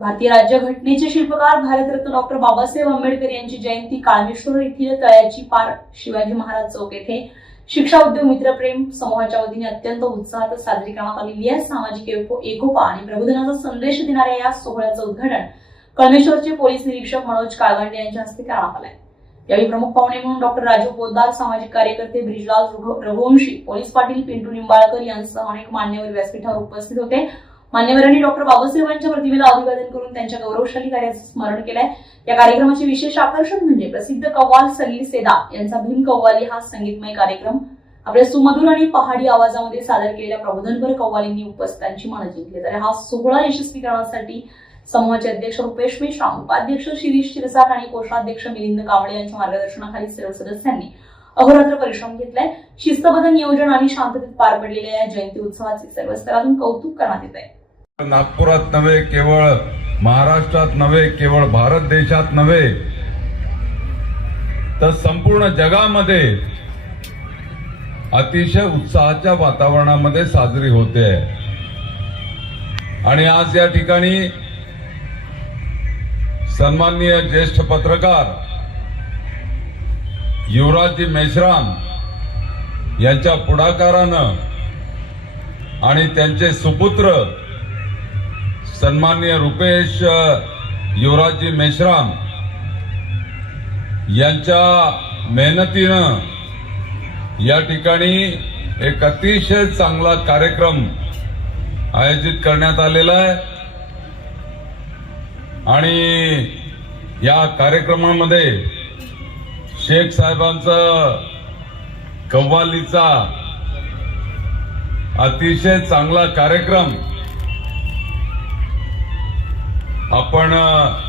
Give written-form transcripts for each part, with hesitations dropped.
भारतीय राज्यघटनेचे शिल्पकार भारतरत्न डॉक्टर बाबासाहेब आंबेडकर यांची जयंती काळमेश्वर येथील तळ्याची पार शिवाजी महाराज चौक येथे शिक्षा उद्योग मित्रप्रेम समूहाच्या वतीने अत्यंत उत्साहात साजरी करण्यात आलेली आहे। सामाजिक एकोपा आणि प्रबोधनाचा संदेश देणाऱ्या या सोहळ्याचं उद्घाटन कळमेश्वरचे पोलीस निरीक्षक मनोज काळगंडे यांच्या हस्ते करण्यात आले। यावेळी प्रमुख पाहुणे म्हणून डॉक्टर राजू पोद्दार, सामाजिक कार्यकर्ते ब्रिजलाल रघुवंशी, पोलीस पाटील पिंटू निंबाळकर यांसह अनेक मान्यवर व्यासपीठावर उपस्थित होते। मान्यवरांनी डॉक्टर बाबासाहेबांच्या प्रतिमेला अभिवादन करून त्यांच्या गौरवशाली कार्याचे स्मरण केलंय। या कार्यक्रमाचे विशेष आकर्षण म्हणजे प्रसिद्ध कव्वाल सलील सेदा यांचा भीम कव्वाली हा संगीतमय कार्यक्रम। आपल्या सुमधुर आणि पहाडी आवाजामध्ये सादर केलेल्या प्रबोधनपर कव्वालींनी उपस्थितांची मन जिंकली। तर हा सोहळा यशस्वी करण्यासाठी समूहाचे अध्यक्ष रुपेश मेश्राम, उपाध्यक्ष शिरीष शिरसाट आणि कोषाध्यक्ष मिलिंद कांबळे यांच्या मार्गदर्शनाखाली सर्व सदस्यांनी अहोरात्र परिश्रम घेतलाय। शिस्तबद्ध नियोजन आणि शांततेत पार पडलेल्या या जयंती उत्सवाचे सर्व स्तरातून कौतुक करण्यात येत आहे। नागपुरात नव्हे, केवळ महाराष्ट्रात नव्हे, केवळ भारत देशात नव्हे, तर संपूर्ण जगामध्ये अतिशय उत्साहाच्या वातावरणामध्ये साजरी होते आहे। आणि आज या ठिकाणी सन्माननीय ज्येष्ठ पत्रकार युवराजजी मेश्राम यांच्या पुढाकारानं आणि त्यांचे सुपुत्र सन्माननीय रुपेश युवराजजी मेश्राम यांच्या मेहनतीनं या ठिकाणी एक अतिशय चांगला कार्यक्रम आयोजित करण्यात आलेला आहे। आणि या कार्यक्रमामध्ये शेख साहेबांचा कव्वालीचा अतिशय चांगला कार्यक्रम आपण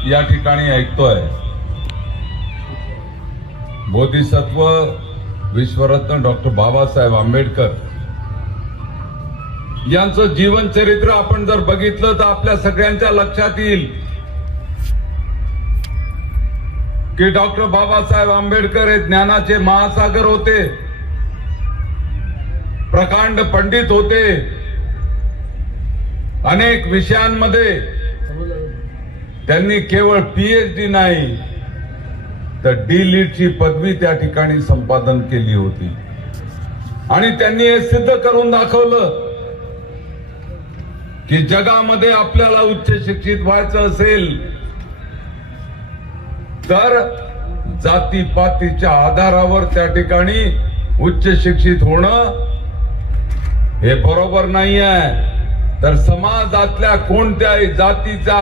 या ठिकाणी ऐकतोय। बोधिसत्व विश्वरत्न डॉक्टर बाबासाहेब आंबेडकर यांचं जीवन चरित्र आपण जर बघितलं तर आपल्या सगळ्यांच्या लक्षात येईल की डॉक्टर बाबासाहेब आंबेडकर हे ज्ञानाचे महासागर होते, प्रकांड पंडित होते, अनेक विषयांमध्ये त्यांनी केवळ पीएचडी नाही तर डी.लिटची पदवी त्या ठिकाणी संपादन केली होती। आणि त्यांनी हे सिद्ध करून दाखवलं की जगामध्ये आपल्याला उच्च शिक्षित व्हायचं असेल तर जातीपातीच्या आधारावर त्या ठिकाणी उच्च शिक्षित होणं हे बरोबर नाही आहे। तर समाजातल्या कोणत्याही जातीचा